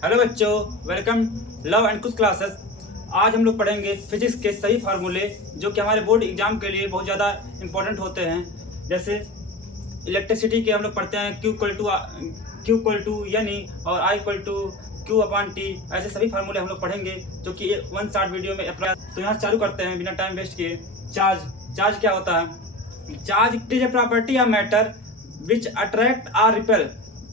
Hello बच्चों, welcome love and कुछ classes. आज हम लोग पढ़ेंगे फिजिक्स के सही फार्मूले जो कि हमारे बोर्ड एग्जाम के लिए बहुत ज़्यादा इंपॉर्टेंट होते हैं। जैसे इलेक्ट्रिसिटी के हम लोग पढ़ते हैं Q एन ई और I Q/T। ऐसे सभी फार्मूले हम लोग पढ़ेंगे जो कि वन शॉर्ट वीडियो में अप्लाई। तो यहाँ चालू करते हैं बिना टाइम वेस्ट किए। चार्ज क्या होता है? Charge it is a property of matter which attract और रिपेल।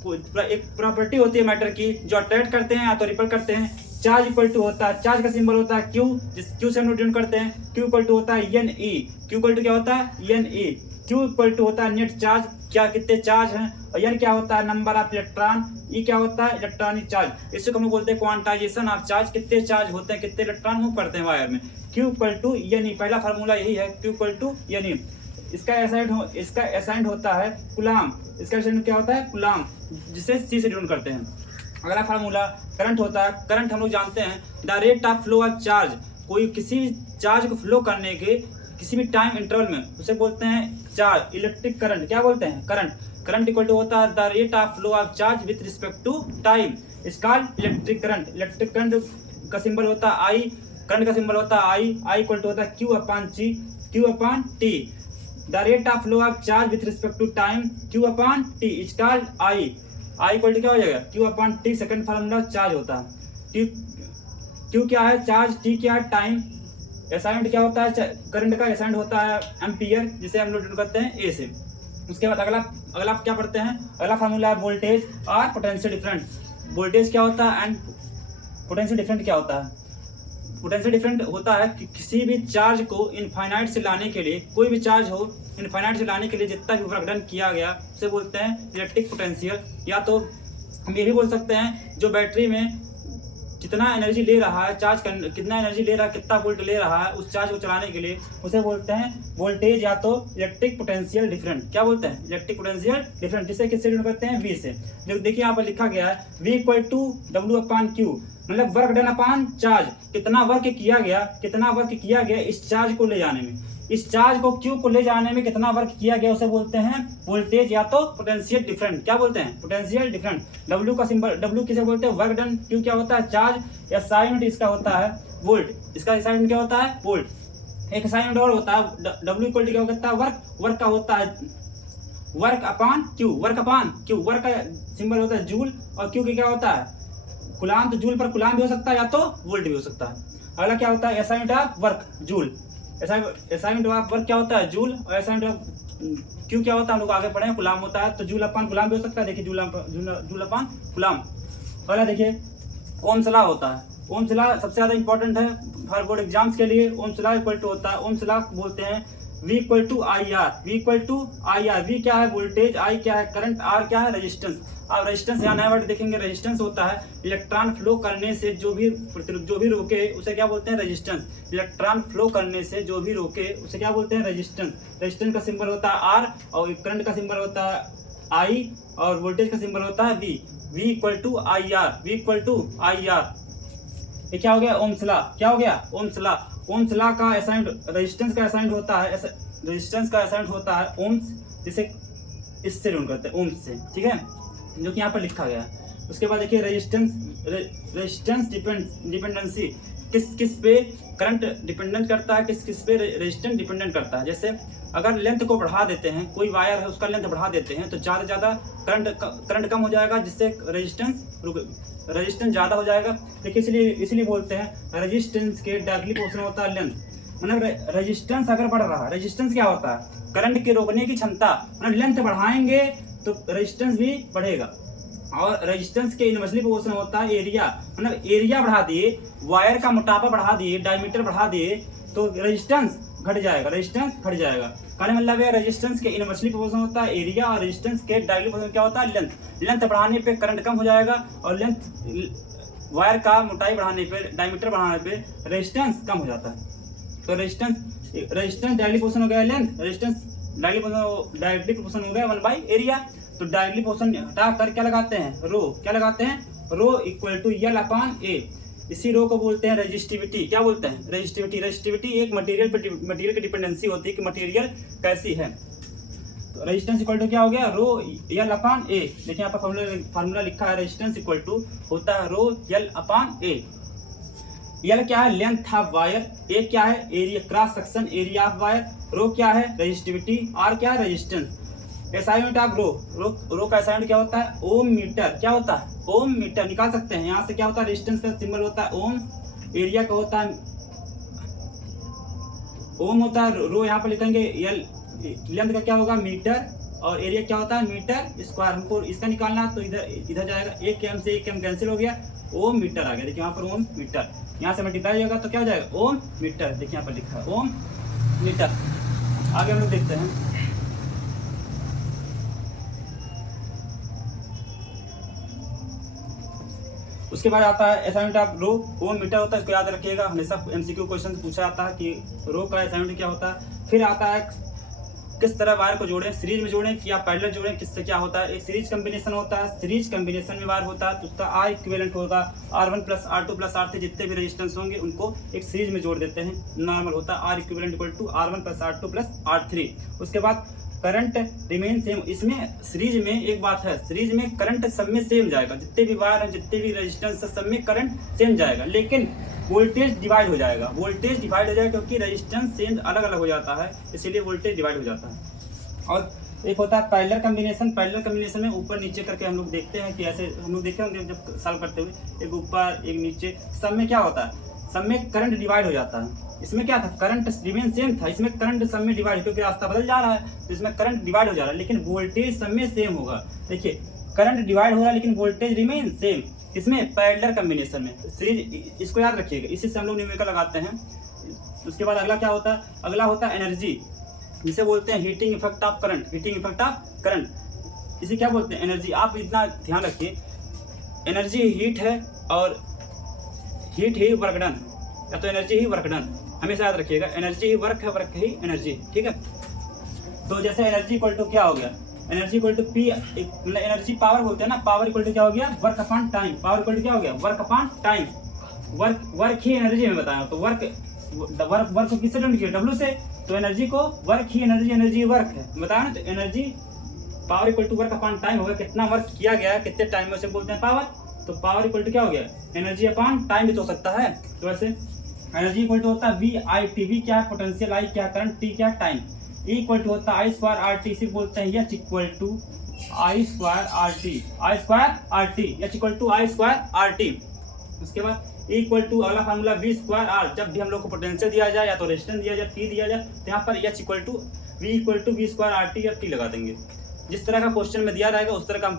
एक प्रॉपर्टी होती है मैटर की जो अट्रैक्ट करते हैं या तो रिपेल करते हैं। चार्ज इक्वल टू होता है, चार्ज का सिंबल होता है क्यू, जिस क्यू से हम लोग डिनोट करते हैं। क्यू इक्वल टू होता है n e. Q equal to क्या होता है? N e. Q equal to होता है नेट चार्ज, क्या कितने चार्ज हैं। और एन क्या होता है? Number of electron. ई क्या होता है? Electronic charge. इससे हम लोग बोलते हैं क्वांटाइजेशन ऑफ चार्ज, कितने चार्ज होते हैं, कितने इलेक्ट्रॉन मूव करते हैं वायर में। Q equal to n e, पहला फार्मूला यही है, Q equal to n e. इसका असाइंड होता है कुलाम। इसका असाइंड क्या होता है? कुलाम, जिसे सी से डिनोट करते हैं। अगला फार्मूला करंट होता है। करंट हम लोग जानते हैं the rate of flow of charge. कोई किसी भी चार्ज को फ्लो करने के किसी भी टाइम इंटरवल में उसे बोलते हैं चार्ज। इलेक्ट्रिक करंट क्या बोलते हैं? करंट इक्वल टू होता है the rate of flow of charge with respect to time. Is called electric current. Electric current का सिंबल होता है आई, करंट का सिंबल होता है आई इक्वल टू होता है Q/T। The rate of flow of charge with respect to time Q/T is called I equal to क्या हो जाएगा? Q/T। सेकंड फार्मूला चार्ज होता है। Q क्या है? चार्ज। T क्या है? टाइम। असाइंड क्या होता है? करंट का असाइंड होता है एम्पियर, जिसे हम लोग डिनोट करते हैं ए से। उसके बाद अगला क्या पढ़ते हैं? अगला फार्मूला है वोल्टेज और पोटेंशियल डिफरेंट। वोल्टेज क्या होता है एंड पोटेंशियल डिफरेंट क्या होता है? पोटेंशियल डिफरेंट होता है कि किसी भी चार्ज को इनफाइनाइट से लाने के लिए, कोई भी चार्ज हो इनफाइनाइट से लाने के लिए जितना भी वर्क डन किया गया उसे बोलते हैं इलेक्ट्रिक पोटेंशियल। या तो हम ये भी बोल सकते हैं जो बैटरी में जितना एनर्जी ले रहा है, चार्ज कितना एनर्जी ले रहा है, कितना वोल्ट ले रहा है उस चार्ज को चलाने के लिए, उसे बोलते हैं वोल्टेज या तो इलेक्ट्रिक पोटेंशियल डिफरेंट। क्या बोलते हैं? इलेक्ट्रिक पोटेंशियल डिफरेंट, जिसे किससे डिनोट करते हैं? वी से। देखिए यहाँ पर लिखा गया है V इक्वल टू W/Q, मतलब वर्क डन अपॉन चार्ज। कितना वर्क किया गया इस चार्ज को ले जाने में, इस चार्ज को क्यू को ले जाने में कितना वर्क किया गया उसे बोलते हैं वोल्टेज या तो पोटेंशियल डिफरेंट। क्या बोलते हैं? Potential different. डब्ल्यू का सिंबल, डब्ल्यू किसे बोलते हैं? Work done. क्यू क्या होता है? चार्ज। असाइनमेंट इसका होता है वोल्ट। इसका असाइनमेंट क्या होता है? वोल्ट। एक असाइनमेंट और होता है डब्ल्यू इक्वल टू क्या होता है? वर्क का होता है वर्क अपॉन क्यू। वर्क का सिंबल होता है जूल, और क्यू क्या होता है? कुलाम। तो जूल पर कुलाम भी हो सकता है या तो वोल्ट भी हो सकता है। अगला क्या होता है? Assignment of work, joule. Assignment of work क्या होता है? जूल। और असाइनमेंट ऑफ क्यू क्या होता है? हम लोग आगे पढ़े, कुलाम होता है। तो जूल अपॉन कुलाम भी हो सकता है। देखिए जूल अपॉन कुलाम। अगला देखिए ओम्स लॉ होता है। ओम्स लॉ सबसे ज्यादा इंपॉर्टेंट है हर बोर्ड एग्जाम्स के लिए। ओम्स लॉ इक्वल टू होता है, ओम्स लॉ बोलते हैं V equal to I R. V क्या है? वोल्टेज। I क्या है? करंट। R क्या है? रेजिस्टेंस। अब रेजिस्टेंस यहाँ नया वर्ड देखेंगे। रेजिस्टेंस होता है इलेक्ट्रॉन फ्लो करने से जो भी रोके उसे क्या बोलते हैं? रेजिस्टेंस। इलेक्ट्रॉन फ्लो करने से जो भी रोके उसे क्या बोलते हैं? रेजिस्टेंस। रेजिस्टेंस का सिंबल होता है R, और करंट का सिंबल होता है I, और वोल्टेज का सिंबल होता है V equal to I R. ये क्या हो गया? Ohm's law. क्या हो गया? Ohm's law. ओम्स लॉ का असाइंड रेजिस्टेंस का असाइंड होता है ओम्स, जिसे इससे डिनोट करते हैं ओम्स से, ठीक है, जो कि यहाँ पर लिखा गया है। उसके बाद देखिए रेजिस्टेंस डिपेंडेंसी, किस पे करंट डिपेंडेंट करता है, किस पे रेजिस्टेंस डिपेंडेंट करता है। जैसे अगर लेंथ को बढ़ा देते हैं, कोई वायर है उसका लेंथ बढ़ा देते हैं तो ज़्यादा करंट कम हो जाएगा, जिससे रेजिस्टेंस ज़्यादा हो जाएगा। देखिए इसलिए बोलते हैं रेजिस्टेंस के डायरेक्टली प्रोपोर्शनल होता है लेंथ। मतलब रेजिस्टेंस अगर बढ़ रहा है, रेजिस्टेंस क्या होता है? करंट के रोकने की क्षमता। मतलब लेंथ बढ़ाएंगे तो रेजिस्टेंस भी बढ़ेगा, और रेजिस्टेंस के इनवर्सली प्रोपोर्शनल होता है एरिया। मतलब एरिया बढ़ा दिए, वायर का मोटापा बढ़ा दिए, डायमीटर बढ़ा दिए तो रेजिस्टेंस घट जाएगा। कहने मतलब है रेजिस्टेंस के इनवर्सली प्रोपोर्शनल होता है एरिया, और रेजिस्टेंस के डायरेक्टली प्रोपोर्शनल क्या होता है? लेंथ बढ़ाने पे करंट कम हो जाएगा, और वायर का मोटाई बढ़ाने पे, डायमीटर बढ़ाने पे रेजिस्टेंस कम हो जाता है। तो रेजिस्टेंस डायरेक्टली प्रोपोर्शनल हो गया लेंथ, रेजिस्टेंस डायरेक्टली प्रोपोर्शनल हो गया 1/एरिया। तो डायरेक्टली प्रोपोर्शनल हटा कर क्या लगाते हैं? रो। क्या लगाते हैं? Rho equal to L/A। इसी रो को बोलते हैं रेजिस्टिविटी। क्या बोलते हैं? रेजिस्टिविटी एक मटेरियल की डिपेंडेंसी होती है कि मटेरियल कैसी है। तो रेजिस्टेंस इक्वल टू क्या हो गया, रो यल अपान ए। देखिए यहाँ पर फार्मूला लिखा है, रेजिस्टेंस इक्वल टू होता है रो यल अपान ए। यल क्या है, लेंथ ऑफ वायर, ए क्या है, area cross section area of wire, rho क्या है, रेजिस्टिविटी, आर क्या है, resistance. SI unit of rho का एसआई यूनिट क्या होता है, ओम मीटर। क्या होता है, ओम मीटर। निकाल सकते हैं यहाँ से, क्या होता है, रेजिस्टेंस का सिंबल होता है ओम, एरिया का होता है ओम होता है, रो यहाँ पर लिखेंगे यल, लेंथ का क्या होगा मीटर, और एरिया क्या होता है मीटर स्क्वायर। हमको इसका निकालना तो इधर जाएगा, एक एम से एक एम कैंसिल हो गया, ओम मीटर आ गया। देखिए यहाँ पर ओम मीटर, यहाँ से मल्टीप्लाई होगा तो क्या हो जाएगा, ओम मीटर। देखिए यहाँ पर लिखा है ओम मीटर। आगे हम लोग देखते हैं, उसके बाद आता है SI unit of rho, ohm metre होता है। इसको याद रखिएगा, हमेशा एमसीक्यू क्वेश्चन पूछा जाता है कि रो का एसआई यूनिट क्या होता है। फिर आता है किस तरह वायर को जोड़ें, सीरीज में जोड़ें या पैरेलल जोड़ें, किससे क्या होता है। एक सीरीज कॉम्बिनेशन होता है, सीरीज कॉम्बिनेशन में वायर होता है तो उसका आर इक्विवेलेंट होगा, R1 plus R2 plus R3 जितने भी रेजिस्टेंस होंगे उनको एक सीरीज में जोड़ देते हैं। नॉर्मल होता है R equivalent equal to R1 plus R2 plus R3। उसके बाद करंट रिमेन सेम। इसमें सीरीज में एक बात है, सीरीज में करंट सब में सेम जाएगा, जितने भी वायर हैं जितने भी रेजिस्टेंस है सब में करंट सेम जाएगा, लेकिन वोल्टेज डिवाइड हो जाएगा। वोल्टेज डिवाइड हो जाएगा क्योंकि रेजिस्टेंस सेम अलग अलग हो जाता है, इसीलिए वोल्टेज डिवाइड हो जाता है। और एक होता है पैरेलल कॉम्बिनेशन। पैरेलल कॉम्बिनेशन में ऊपर नीचे करके हम लोग देखते हैं कि ऐसे हम लोग देखे होंगे जब सॉल्व करते हुए, एक ऊपर एक नीचे, सब में क्या होता है, सब में करंट डिवाइड हो जाता है। इसमें क्या था, करंट रिमेन सेम था, इसमें करंट सब में डिवाइड, क्योंकि रास्ता बदल जा रहा है तो इसमें करंट डिवाइड हो जा रहा है, लेकिन वोल्टेज सब में सेम होगा। देखिए करंट डिवाइड हो रहा है लेकिन वोल्टेज रिमेन सेम, इसमें पैरेलल कॉम्बिनेशन में। सीरीज, इसको याद रखिएगा, इसी से हम लोग न्यूमेरिकल लगाते हैं। उसके बाद अगला क्या होता है, अगला होता है एनर्जी, जिसे बोलते हैं heating effect of current. Heating effect of current इसे क्या बोलते हैं, एनर्जी। आप इतना ध्यान रखिए, एनर्जी हीट है और हीट ही वर्क डन, या तो एनर्जी ही वर्क डन, हमेशा याद रखिएगा। एनर्जी ही वर्क है, वर्क ही एनर्जी, ठीक है। तो जैसे एनर्जी इक्वल टू क्या हो गया, एनर्जी इक्वल टू पी, मतलब एनर्जी पावर बोलते हैं ना, पावर इक्वल टू क्या हो गया, work upon time. Power equal to क्या हो गया, वर्क अपॉन टाइम। वर्क ही एनर्जी में बताया, तो वर्क को किससे डिनोट किया, डब्ल्यू से, तो एनर्जी को वर्क ही एनर्जी, एनर्जी वर्क है बताया ना। तो energy power equal to work upon time होगा, कितना वर्क किया गया है, कितने टाइम में उसे बोलते हैं पावर। तो पावर इक्वल टू क्या हो गया, एनर्जी अपॉन टाइम भी तो हो सकता है। तो वैसे एनर्जी इक्वल टू होता है वी आई टी, वी क्या है पोटेंशियल, आई क्या करंट, टी क्या टाइम, इक्वल टू होता है आई स्क्वायर आर टी। इसे बोलते हैं H equal to I square R T, I square R T, H equal to I square R T. उसके बाद इक्वल टू अगला फार्मूला वी स्क्वायर आर। जब भी हम लोग को पोटेंशियल दिया जाए या तो रेजिस्टेंस दिया जाए, टी दिया जाए, तो यहाँ पर H equal to V square R T या टी लगा देंगे। जिस तरह का क्वेश्चन में दिया रहेगा उस तरह का हम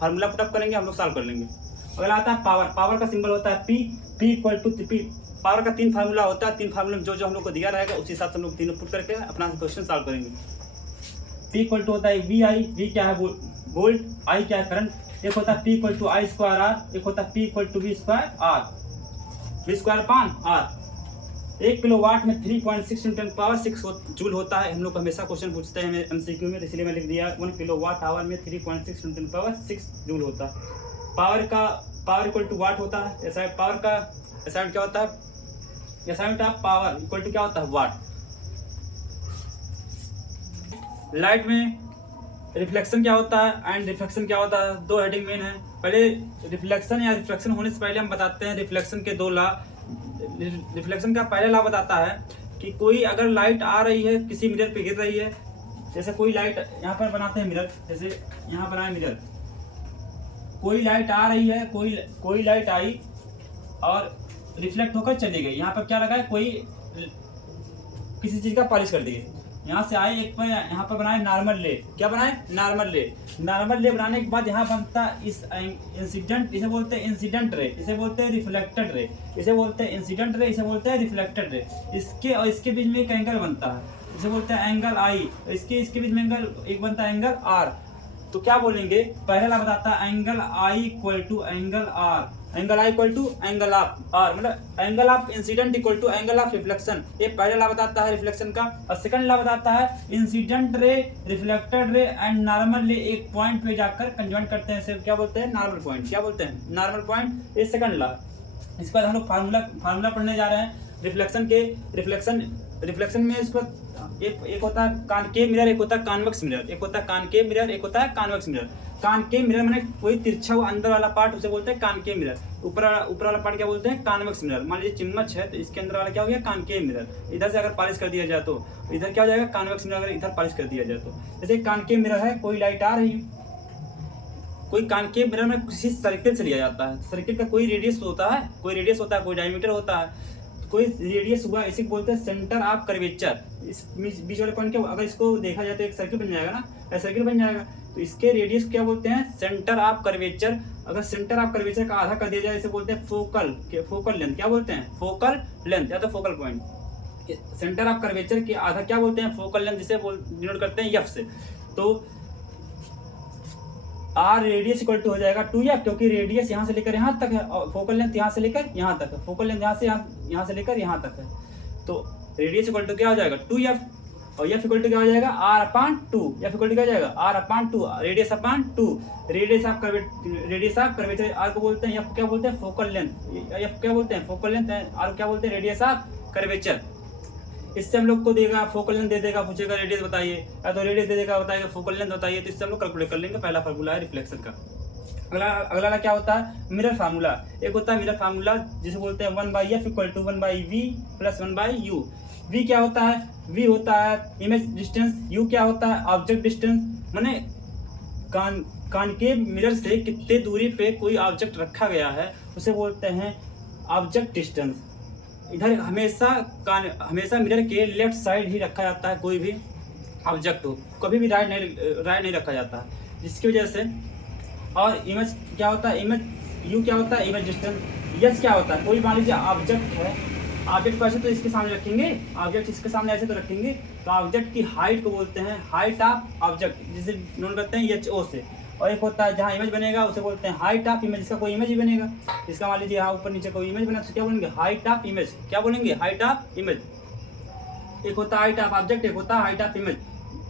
फार्मूला पुटअप करेंगे, हम लोग सॉल्व कर लेंगे। अगला आता है पावर। पावर का सिंबल होता है P, P equal to P. Power का 3 फार्मूला होता है, 3 फार्मूले में जो हम लोग को दिया रहेगा उस हिसाब से हम लोग तीनों पुट करके अपना क्वेश्चन सॉल्व करेंगे। पी इक्वल टू होता है वी आई, वी क्या है वोल्ट, आई क्या है करंट। एक होता है P equal to I square R, एक होता है P equal to V square R, V square upon R. 1 kilowatt में 3.6 न्यूटन पावर 6 जूल होता है। हम लोग हमेशा क्वेश्चन पूछते हैं एमसीक्यू में, इसलिए मैं लिख दिया 1 किलोवाट आवर में 3.6 न्यूटन पावर 6 जूल होता है। पावर इक्वल टू वाट होता है। ऐसा पावर का ऐसा क्या होता है, ऐसा पावर इक्वल टू क्या होता है, वाट। लाइट में रिफ्लेक्शन क्या होता है एंड रिफ्लेक्शन क्या होता है, 2 हेडिंग मेन है। पहले रिफ्लेक्शन या रिफ्लेक्शन होने से पहले हम बताते हैं रिफ्लेक्शन के 2 लॉ। रिफ्लेक्शन का पहला लॉ बताता है कि कोई अगर लाइट आ रही है किसी मिरर पे गिर रही है, जैसे कोई लाइट यहाँ पर बनाते हैं मिरर, जैसे यहाँ बनाए मिरर, कोई लाइट आ रही है, कोई लाइट आई और रिफ्लेक्ट होकर चली गई। यहाँ पर क्या लगा है, कोई किसी चीज का पॉलिश कर दिए, यहाँ से आए एक पर यहाँ पर बनाए नॉर्मल ले। क्या बनाए, नॉर्मल ले। नॉर्मल ले बनाने के बाद यहाँ बनता इस इंसिडेंट, इसे बोलते हैं इंसिडेंट रे, इसे बोलते हैं रिफ्लेक्टेड रे, इसे बोलते हैं इंसिडेंट रे, इसे बोलते हैं रिफ्लेक्टेड रे। इसके और इसके बीच में एक एंगल बनता है, इसे बोलते हैं एंगल आई। इसके बीच में एंगल एक बनता है एंगल आर। तो क्या बोलेंगे, पहला बताता है angle I equal to angle R, angle I equal to angle of R, मतलब angle of incidence equal to angle of reflection. ये पहला लॉ बताता है रिफ्लेक्शन का। और सेकंड लॉ बताता है incident ray, reflected ray and normal रे एक पॉइंट पे जाकर कंजॉइंट करते हैं, इसे क्या बोलते हैं, नॉर्मल पॉइंट। क्या बोलते हैं, नॉर्मल पॉइंट। ये सेकंड लॉ। इसके बाद हम लोग फार्मूला पढ़ने जा रहे हैं रिफ्लेक्शन के। रिफ्लेक्शन रिफ्लेक्शन में इस पर एक होता है कॉनकेव मिरर, एक होता है कॉन्वेक्स मिरर, एक होता है कॉनकेव मिरर, एक होता है कॉन्वेक्स मिरर। कॉनकेव मिरर मैंने कोई तिरछा हुआ अंदर वाला पार्ट उसे बोलते हैं कॉनकेव मिरर, ऊपर वाला पार्ट क्या बोलते हैं कॉन्वेक्स मिरर। मान लीजिए चम्मच है तो इसके अंदर वाला क्या हो गया कॉनकेव मिरर। इधर से अगर पॉलिश कर दिया जाए तो इधर क्या हो जाएगा कॉन्वेक्स मिरर, अगर इधर पॉलिश कर दिया जाए तो। जैसे कॉनकेव मिरर है, कोई लाइट आ रही है, कोई कॉनकेव मिरर में किसी सर्किल से लिया जाता है। सर्किल का कोई रेडियस होता है, कोई रेडियस होता है, कोई डायमीटर होता है, कोई रेडियस हुआ, इसे बोलते हैं सेंटर ऑफ कर्वेचर। इस बीच वाले पॉइंट के अगर इसको देखा जाए तो एक सर्किल बन जाएगा ना, ऐसा सर्किल बन जाएगा, तो इसके रेडियस क्या बोलते हैं सेंटर ऑफ कर्वेचर। अगर सेंटर ऑफ कर्वेचर का आधा कर दिया जाए इसे बोलते हैं फोकल लेंथ। क्या बोलते हैं फोकल लेंथ या तो focal point. Centre of curvature के आधा क्या बोलते हैं फोकल लेंथ, जिसे डिनोट करते हैं एफ से। तो आर रेडियस इक्वल टू हो जाएगा 2f, क्योंकि रेडियस यहाँ से लेकर यहाँ तक है और फोकल लेंथ यहाँ से लेकर यहाँ तक है। फोकल लेंथ यहाँ से लेकर यहाँ तक है, तो रेडियस इक्वल टू क्या हो जाएगा 2f, और f इक्वल टू क्या हो जाएगा r/2। f इक्वल टू क्या हो जाएगा r/2, radius. Radius of curvature r को बोलते हैं, f क्या बोलते हैं फोकल लेंथ, f क्या बोलते हैं फोकल लेंथ, r क्या बोलते हैं रेडियस ऑफ कर्वेचर। इससे हम लोग को देगा फोकल लेंथ दे देगा, पूछेगा रेडियस बताइए, या तो रेडियस दे देगा बताएगा फोकल लेंथ बताइए, तो इससे हम लोग कैलकुलेट कर लेंगे। पहला फार्मूला है रिफ्लेक्शन का। अगला क्या होता है मिरर फार्मूला। एक होता है मिरर फार्मूला जिसे बोलते हैं 1/f = 1/v + 1/u। v क्या होता है, v होता है इमेज डिस्टेंस, u क्या होता है ऑब्जेक्ट डिस्टेंस, माने कॉनकेव मिरर से कितने दूरी पे कोई ऑब्जेक्ट रखा गया है उसे बोलते हैं ऑब्जेक्ट डिस्टेंस। इधर हमेशा मिरर के लेफ्ट साइड ही रखा जाता है, कोई भी ऑब्जेक्ट हो, कभी भी राइट नहीं रखा जाता है, जिसकी वजह से। और इमेज क्या होता है इमेज, यू क्या होता है इमेज डिस्टेंस, यस क्या होता है कोई मान लीजिए ऑब्जेक्ट है, ऑब्जेक्ट को ऐसे तो इसके सामने रखेंगे, ऑब्जेक्ट इसके सामने ऐसे तो रखेंगे, तो ऑब्जेक्ट की हाइट को बोलते हैं हाइट ऑफ ऑब्जेक्ट, जिसे नोट करते हैं HO से। और एक होता है जहाँ इमेज बनेगा उसे बोलते हैं हाइट ऑफ इमेज, इसका कोई इमेज ही बनेगा, इसका मान लीजिए यहाँ ऊपर नीचे कोई इमेज बना तो क्या बोलेंगे हाइट ऑफ इमेज, क्या बोलेंगे हाइट ऑफ इमेज। एक होता है हाइट ऑफ ऑब्जेक्ट, एक होता है height of image.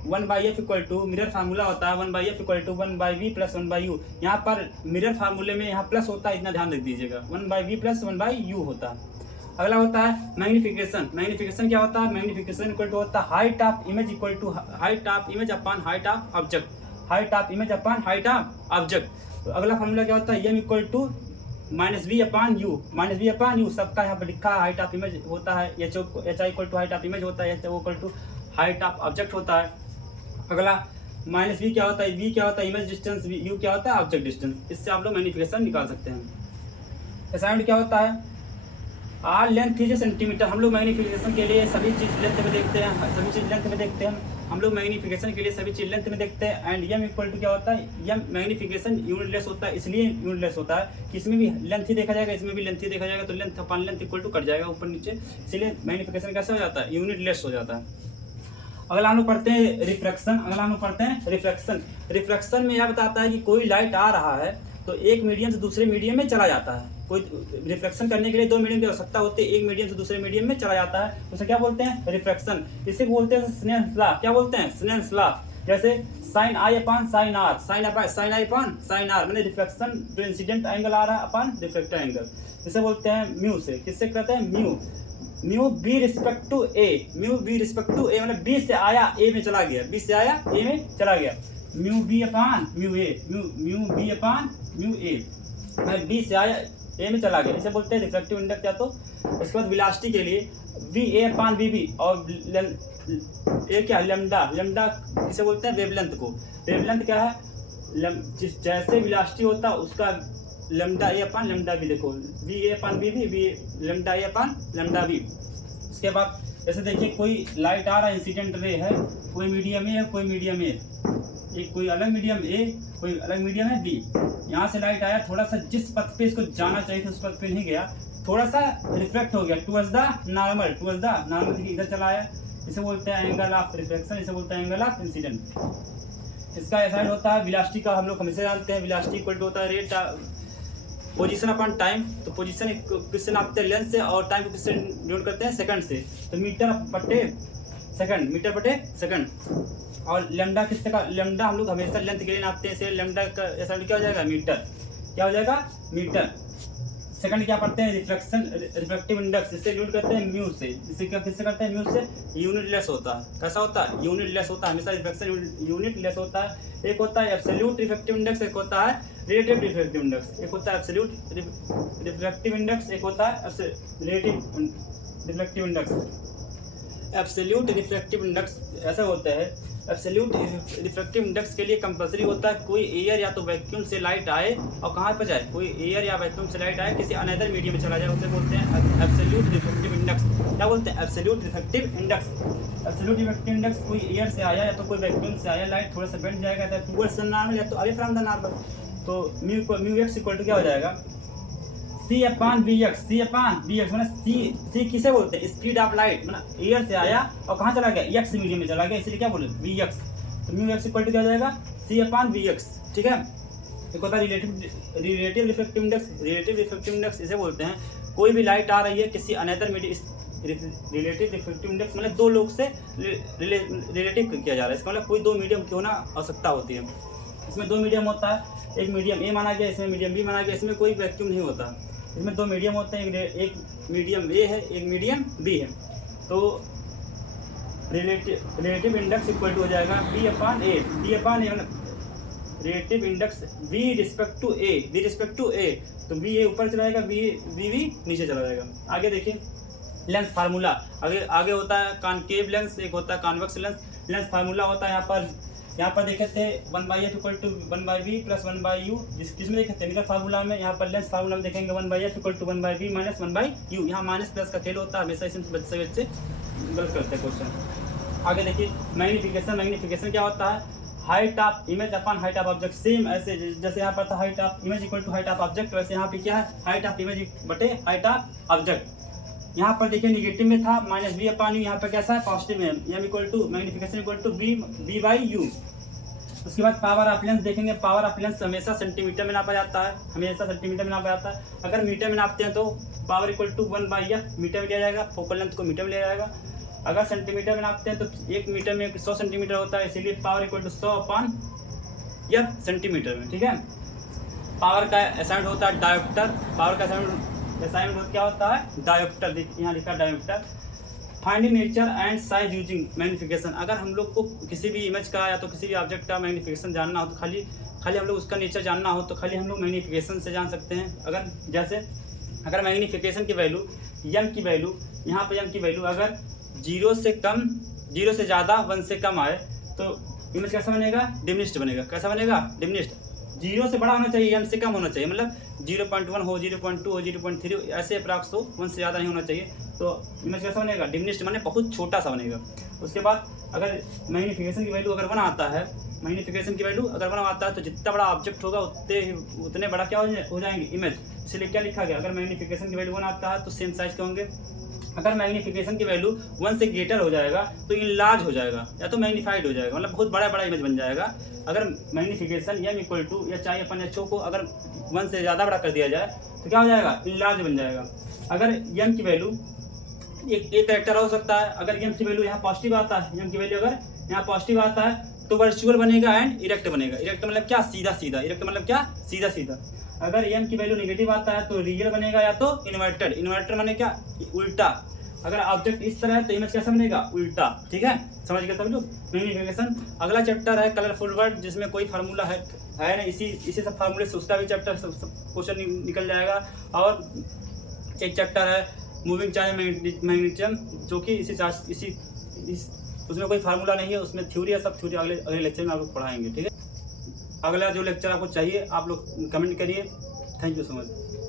1/f = mirror formula होता है 1/f = 1/v + 1/u। यहाँ पर मिरर फार्मूले में यहाँ प्लस होता है, इतना ध्यान रख दीजिएगा, 1/v + 1/u होता है। अगला होता है मैग्नीफिकेशन। मैग्नीफिकेशन क्या होता है, मैग्नीफिकेशन इक्वल टू होता है height of image equal to height of image upon height of object, height of image upon height of object. तो अगला फार्मूला क्या होता है m = -v/u, -v/u सबका यहाँ पर लिखा है। हाइट ऑफ इमेज होता है hi = हाइट ऑफ इमेज होता है, ho = हाइट ऑफ ऑब्जेक्ट होता है। अगला -v क्या होता है, v क्या होता है इमेज डिस्टेंस, u क्या होता है ऑब्जेक्ट डिस्टेंस। इससे आप लोग मैग्नीफिकेशन निकाल सकते हैं। असाइनमेंट क्या होता है आर लेंथ इज सेंटीमीटर। हम लोग मैग्नीफिकेशन के लिए सभी चीज़ लेंथ में देखते हैं, सभी चीज़ लेंथ में देखते हैं, हम लोग मैग्नीफिकेशन के लिए सभी चीज़ लेंथ में देखते हैं। एंड m = क्या होता है, m मैग्नीफिकेशन यूनिटलेस होता है, इसलिए यूनिटलेस होता है कि इसमें भी लेंथ ही देखा जाएगा, इसमें भी लेंथ ही देखा जाएगा, तो length upon length equal to cut जाएगा ऊपर नीचे, इसलिए मैग्नीफिकेशन कैसे हो जाता है यूनिटलेस हो जाता है। अगला हम लोग पढ़ते हैं रिफ्रैक्शन। रिफ्रैक्शन में यह बताता है कि कोई लाइट आ रहा है तो एक मीडियम से दूसरे मीडियम में चला जाता है। कोई रिफ्लेक्शन करने के लिए दो मीडियम की आवश्यकता होती है, एक मीडियम से दूसरे मीडियम में चला जाता है, उसे क्या बोलते हैं रिफ्रैक्शन। इसे बोलते हैं स्नेल्स लॉ। क्या बोलते हैं स्नेल्स लॉ। जैसे sin I upon sin R, sin I upon sin R, मैंने रिफ्लेक्शन जो इंसिडेंट एंगल आ रहा है अपॉन रिफ्लेक्टेड एंगल, इसे बोलते हैं म्यू से। किससे कहते हैं mu B respect to A, mu B respect to A, मतलब बी से आया ए में चला गया, बी से आया ए में चला गया, mu B upon mu A, mu B upon mu A, B से आया ए में चला गया, इसे बोलते हैं रिफ्रैक्टिव इंडेक्स। या तो उसके बाद वेलोसिटी के लिए V A upon V B, और ए क्या लेमडा, लेमडा किसे बोलते हैं वेवलेंथ को। वेवलेंथ क्या है, जैसे वेलोसिटी होता है उसका lambda A upon lambda B, देखो V A upon V B, V lambda A upon lambda B. उसके बाद जैसे देखिए कोई लाइट आ रहा है, इंसिडेंट रे है, कोई मीडियम ए है, कोई मीडियम ए, एक कोई अलग मीडियम ए, कोई अलग मीडियम है बी। यहाँ से लाइट आया, थोड़ा सा जिस पथ पे इसको जाना चाहिए था उस पथ पे नहीं गया, थोड़ा सा रिफ्लेक्ट हो गया टुवर्ड्स द नॉर्मल, देखिए इधर चला आया, इसे बोलते हैं एंगल ऑफ रिफ्लेक्शन, इसे बोलते हैं एंगल ऑफ इंसिडेंट। इसका ऐसा होता है वेलोसिटी का, हम लोग हमेशा जानते हैं वेलोसिटी इक्वल टू होता है रेट पोजीशन अपॉन टाइम। तो पोजीशन किससे नापते हैं लेंथ से, और टाइम को किससे डिनोट करते हैं सेकंड से, तो मीटर बटे सेकंड। और लेमडा किससे का, लेमडा हम लोग हमेशा लेंथ के लिए नापते हैं, इसे लेमडा का ऐसा क्या हो जाएगा मीटर, क्या हो जाएगा मीटर। सेकंड क्या पढ़ते हैं, रिफ्रैक्टिव इंडेक्स, इससे यूज करते हैं म्यू से, इससे क्या किससे करते हैं, म्यू से। यूनिट लेस होता है, कैसा होता है, यूनिट लेस होता है, हमेशा रिफ्रैक्शन यूनिट लेस होता है। एक होता है एब्सोल्यूट रिफ्रैक्टिव इंडेक्स, एक होता है रिलेटिव रिफ्रैक्टिव इंडेक्स। एक होता है एब्सोल्यूट रिफ्रैक्टिव इंडेक्स, एक होता है relative refractive index. Absolute refractive index ऐसा होता है, एब्सोल्यूट रिफ्रैक्टिव इंडेक्स के लिए कंपलसरी होता है कोई एयर या तो वैक्यूम से लाइट आए और कहाँ पर जाए, कोई एयर या वैक्यूम से लाइट आए किसी अनदर मीडियम में चला जाए, उसे बोलते हैं एब्सोल्यूट रिफ्रैक्टिव इंडेक्स। क्या बोलते हैं, absolute refractive index. Absolute refractive index कोई एयर से आया या तो कोई वैक्यूम से आया, लाइट थोड़ा सा बेंड जाएगा टुवर्ड्स द नॉर्मल या तो अवे फ्रॉम द नॉर्मल, तो म्यू एक्स इक्वल टू क्या हो जाएगा, C upon V X. C upon V X मतलब सी किसे बोलते हैं, स्पीड ऑफ लाइट, मतलब एयर से आया और कहाँ चला गया, एक्स मीडियम में चला गया, इसलिए क्या बोले वी एक्स। तो म्यू एक्स इक्वल टू क्या हो जाएगा, सी अपॉन वी एक्स। ठीक है। एक होता है relative refractive index. Relative refractive index इसे बोलते हैं कोई भी लाइट आ रही है किसी another medium, relative refractive index मतलब दो लोग से रिलेटिव किया जा रहा है, इसका मतलब कोई दो मीडियम की होना आवश्यकता होती है। इसमें दो मीडियम होता है, एक मीडियम ए माना गया, इसमें मीडियम बी माना गया, इसमें कोई वैक्यूम नहीं होता। इसमें दो मीडियम होते हैं, एक मीडियम ए है, एक मीडियम बी है। तो रिलेटिव इंडेक्स इक्वल टू हो जाएगा B upon A. B upon A मतलब relative index V respect to A, V respect to A, तो बी ए ऊपर चला जाएगा, वी नीचे चला जाएगा। आगे देखिए लेंस फार्मूला, आगे होता है कॉनकेव लेंस, एक होता है कॉन्वेक्स लेंस। लेंस फार्मूला होता है यहाँ पर देखे थे 1/f equal to 1/v plus 1/u, जिसमें देखे थे मिरर फार्मूला में, यहाँ पर लेंस फार्मूला में देखेंगे 1/f equal to 1/v minus 1/u। यहाँ माइनस प्लस का खेल होता है, हमेशा इसमें बच्चे गलत करते हैं क्वेश्चन। आगे देखिए मैग्नीफिकेशन। मैग्नीफिकेशन क्या होता है, height of image upon height of object. Same ऐसे जैसे यहाँ पर था height of image equal to height of object, वैसे यहाँ पे क्या है, हाइट ऑफ इमेज बटे हाइट ऑफ ऑब्जेक्ट। यहाँ पर देखिए निगेटिव में था माइनस वी अपॉन यू, यहाँ पर कैसा है पॉजिटिव में, M equal to magnification equal to V by U. उसके बाद पावर ऑफ लेंस देखेंगे, पावर ऑफ लेंस हमेशा सेंटीमीटर में नापा जाता है, हमेशा सेंटीमीटर में नापा जाता है। अगर मीटर में नापते हैं तो power equal to 1/f metre में लिया जाएगा, फोकल लेंथ को मीटर में लिया जाएगा। अगर सेंटीमीटर में नापते हैं तो एक मीटर में 100 सेंटीमीटर होता है, इसीलिए पावर इक्वल टू 100 अपॉन f सेंटीमीटर में। ठीक है। पावर का असाइंड होता है डायोप्टर। पावर का असाइंड क्या होता है, डायोप्टर, यहाँ लिखा dioptre. Finding nature and size using magnification. अगर हम लोग को किसी भी इमेज का या तो किसी भी ऑब्जेक्ट का मैग्नीफिकेशन जानना हो तो खाली हम लोग उसका नेचर जानना हो तो खाली हम लोग मैग्नीफिकेशन से जान सकते हैं। अगर जैसे अगर मैग्नीफिकेशन की वैल्यू एम की वैल्यू, यहाँ पर एम की वैल्यू अगर 0 से कम, 0 से ज़्यादा, 1 से कम आए तो इमेज कैसा बनेगा, डिमिनिश्ड बनेगा। कैसा बनेगा, डिमिनिश्ड। 0 से बड़ा होना चाहिए, एम से कम होना चाहिए, मतलब 0.1 हो, 0.2 हो, 0.3 ऐसे अप्रॉक्स हो, 1 से ज़्यादा नहीं होना चाहिए, तो इमेज कैसा बनेगा, डिमिनिश्ड, माने बहुत छोटा सा बनेगा। उसके बाद अगर मैग्नीफिकेशन की वैल्यू अगर 1 आता है, मैग्नीफिकेशन की वैल्यू अगर 1 आता है तो जितना बड़ा ऑब्जेक्ट होगा उतने बड़ा क्या हो जाएंगे इमेज। इसलिए क्या लिखा गया, अगर मैग्नीफिकेशन की वैल्यू 1 आता है तो सेम साइज के होंगे। अगर मैग्नीफिकेशन की वैल्यू 1 से ग्रेटर हो जाएगा तो इनलार्ज हो जाएगा या तो मैग्नीफाइड हो जाएगा, मतलब बहुत बड़ा इमेज बन जाएगा। अगर मैग्नीफिकेशन एम इक्वल टू या चाहे अपन एच को अगर 1 से ज़्यादा बड़ा कर दिया जाए तो क्या हो जाएगा, इनलार्ज बन जाएगा। अगर एम की वैल्यू एक कैरेक्टर हो सकता है, अगर एम की वैल्यू यहाँ पॉजिटिव आता है, एम की वैल्यू अगर यहाँ पॉजिटिव आता है तो वर्चुअल बनेगा एंड इरेक्ट बनेगा। इरेक्ट मतलब क्या, सीधा, इरेक्ट मतलब क्या, सीधा। अगर एम की वैल्यू नेगेटिव आता है तो रियल बनेगा या तो इन्वर्टेड। इन्वर्टेड माने क्या, उल्टा। अगर ऑब्जेक्ट इस तरह है तो इमेज कैसा बनेगा, उल्टा। ठीक है, समझ गए सब लोग मैग्नीफिकेशन। अगला चैप्टर है कलरफुल वर्ड, जिसमें कोई फार्मूला है ना, इसी सब फार्मूले से उसका भी चैप्टर क्वेश्चन निकल जाएगा। और एक चैप्टर है मूविंग चार्ज मैग्नेटिज्म, जो कि उसमें कोई फार्मूला नहीं है, उसमें थ्योरी है, सब थ्योरी अगले लेक्चर में आप लोग पढ़ाएंगे। ठीक है, अगला जो लेक्चर आपको चाहिए आप लोग कमेंट करिए। Thank you so much.